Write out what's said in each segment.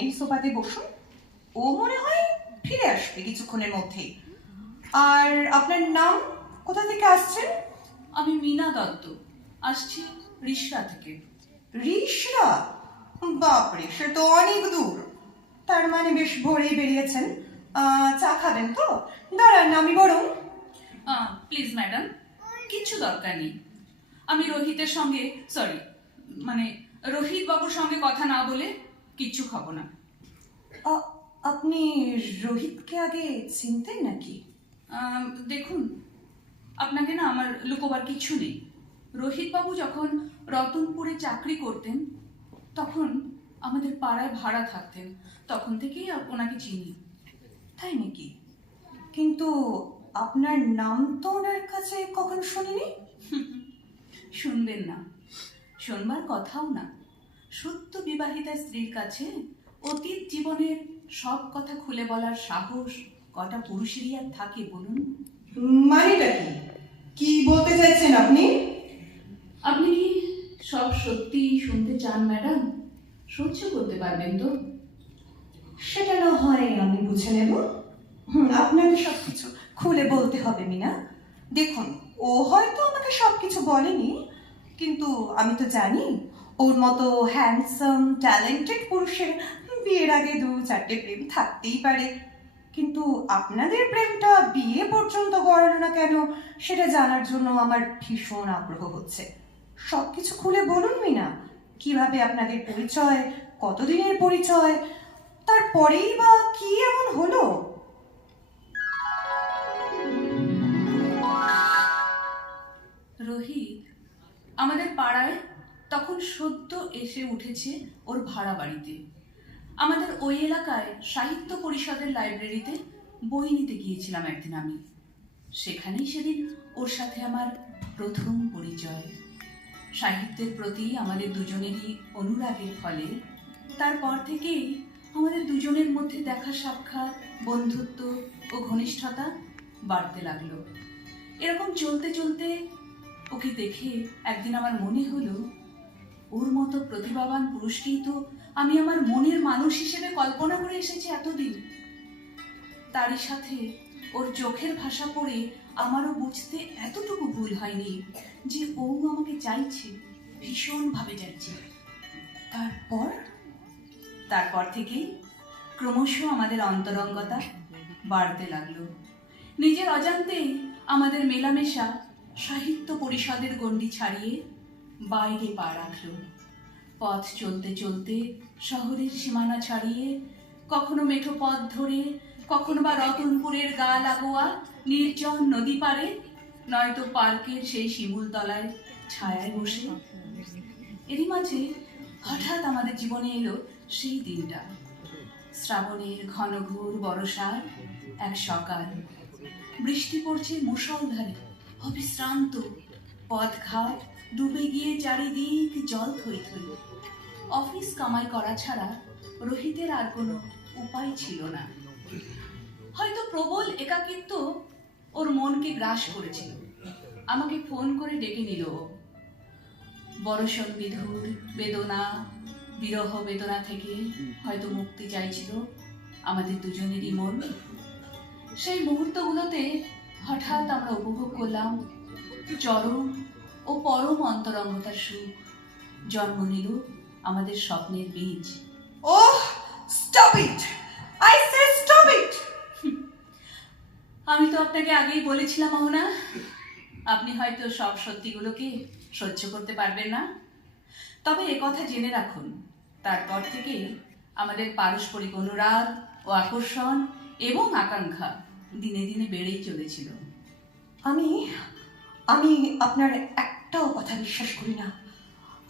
এই সোফাতে বসুন। ও মনে হয় ফিরে আসবে কিছুক্ষণের মধ্যেই। আর আপনার নাম কোথা থেকে আসছেন? আমি মিনা দত্ত। আসছি রিসরা থেকে। রিসরা বাপরে সে তো অনেক দূর। তার মানে বেশ ভোরেই বেরিয়েছেন। চা খাবেন তো? দাঁড়ান আমি বরং প্লিজ ম্যাডাম কিচ্ছু দরকার নেই। আমি রোহিতের সঙ্গে সরি মানে রোহিত বাবুর সঙ্গে কথা না বলে কিচ্ছু খাব না। আপনি রোহিতকে আগে চিনতেন নাকি? দেখুন আপনাকে না আমার লুকোবার কিছু নেই। রোহিত বাবু যখন রতনপুরে চাকরি করতেন তখন আমাদের পাড়ায় ভাড়া থাকতেন। তখন থেকেই ওনাকে চিনি। তাই নাকি? কিন্তু আপনার নাম তো ওনার কাছে কখনো শুনিনি? শুনবেন না। শোনবার কথাও না। সত্য বিবাহিতা স্ত্রীর কাছে অতীত জীবনের সব কথা খুলে বলার সাহস কটা পুরুষেরই আর থাকে বলুন? মানেটা কি? কি বলতে চাইছেন আপনি? আপনি কি সব সত্যি শুনতে চান ম্যাডাম? সহ্য করতে পারবেন তো? সেটা না হয় আমি বুঝে নেব। আপনাকে সবকিছু খুলে বলতে হবে মিনা। দেখুন ও হয়তো আমাকে সবকিছু বলেনি কিন্তু আমি তো জানি ওর মতো হ্যান্ডসাম ট্যালেন্টেড পুরুষের বিয়ের আগে দু চারটে প্রেম থাকতেই পারে। কিন্তু আপনাদের প্রেমটা বিয়ে পর্যন্ত গড়ালো না কেন, সেটা জানার জন্য আমার ভীষণ আগ্রহ হচ্ছে। সব কিছু খুলে বলুন মিনা, কীভাবে আপনাদের পরিচয়, কতদিনের পরিচয়, তারপরেই বা কি তখন সদ্য এসে উঠেছে ওর ভাড়া বাড়িতে। আমাদের ওই এলাকায় সাহিত্য পরিষদের লাইব্রেরিতে বই নিতে গিয়েছিলাম একদিন আমি। সেখানেই সেদিন ওর সাথে আমার প্রথম পরিচয়। সাহিত্যের প্রতি আমাদের দুজনেরই অনুরাগের ফলে তারপর থেকেই আমাদের দুজনের মধ্যে দেখা সাক্ষাৎ, বন্ধুত্ব ও ঘনিষ্ঠতা বাড়তে লাগল। এরকম চলতে চলতে ওকে দেখে একদিন আমার মনে হলো ওর মতো প্রতিভাবান পুরুষকেই তো আমি আমার মনের মানুষ হিসেবে কল্পনা করে এসেছি এতদিন। তারই সাথে ওর চোখের ভাষা পড়ে আমারও বুঝতে এতটুকু ভুল হয়নি যে ও আমাকে চাইছে, ভীষণভাবে চাইছে। তারপর? তারপর থেকেই ক্রমশ আমাদের অন্তরঙ্গতা বাড়তে লাগল। নিজের অজান্তেই আমাদের মেলামেশা সাহিত্য পরিষদের গণ্ডি ছাড়িয়ে বাইরে পা রাখল। পথ চলতে চলতে শহরের সীমানা ছাড়িয়ে কখনো মেঠো পথ ধরে, কখনো বা রতনপুরের গা লাগোয়া নির্জন নদী পারে নয়তো পার্কের সেই শিমুল তলায় ছায়ায় বসে। এরই মাঝে হঠাৎ আমাদের জীবনে এলো সেই দিনটা। শ্রাবণের ঘনঘোর বরসার এক সকাল। বৃষ্টি পড়ছে মুষলধারে, অবিশ্রান্ত, পথঘাট। ডুবে গিয়ে চারিদিক জল থই থই। অফিস কামাই করা ছাড়া রোহিতের আর কোনো উপায় ছিল না। হয়তো প্রবল একাকিত্ব ওর মনকে গ্রাস করেছিল। আমাকে ফোন করে ডেকে নিল বড়সন বিধুর বেদনা, বিরহ বেদনা থেকে হয়তো মুক্তি চাইছিল আমাদের দুজনেরই মন। সেই মুহূর্তগুলোতে হঠাৎ আমরা উপভোগ করলাম চরম পরম অন্তরঙ্গতার সুখ। জন্ম নিল আমাদের স্বপ্নের বীজ। ওহ stop it I say stop it আমি তো আপনাকে আগেই বলেছিলাম মোহনা। আপনি হয়তো সব সত্যিগুলোকে সহ্য করতে পারবেন না। তবে কথা জেনে রাখুন তারপর থেকে আমাদের পারস্পরিক অনুরাগ ও আকর্ষণ এবং আকাঙ্ক্ষা দিনে দিনে বেড়েই চলেছিল। আমি আমি আপনার একটাও কথা বিশ্বাস করি না।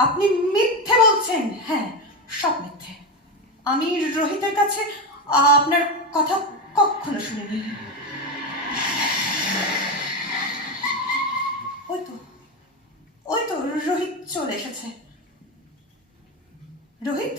আপনি মিথ্যে বলছেন। হ্যাঁ সব মিথ্যে। আমি রোহিতের কাছে, আপনার কথা কখনো শুনিনি। ওই তো ওই তো রোহিত চলে এসেছে। রোহিত?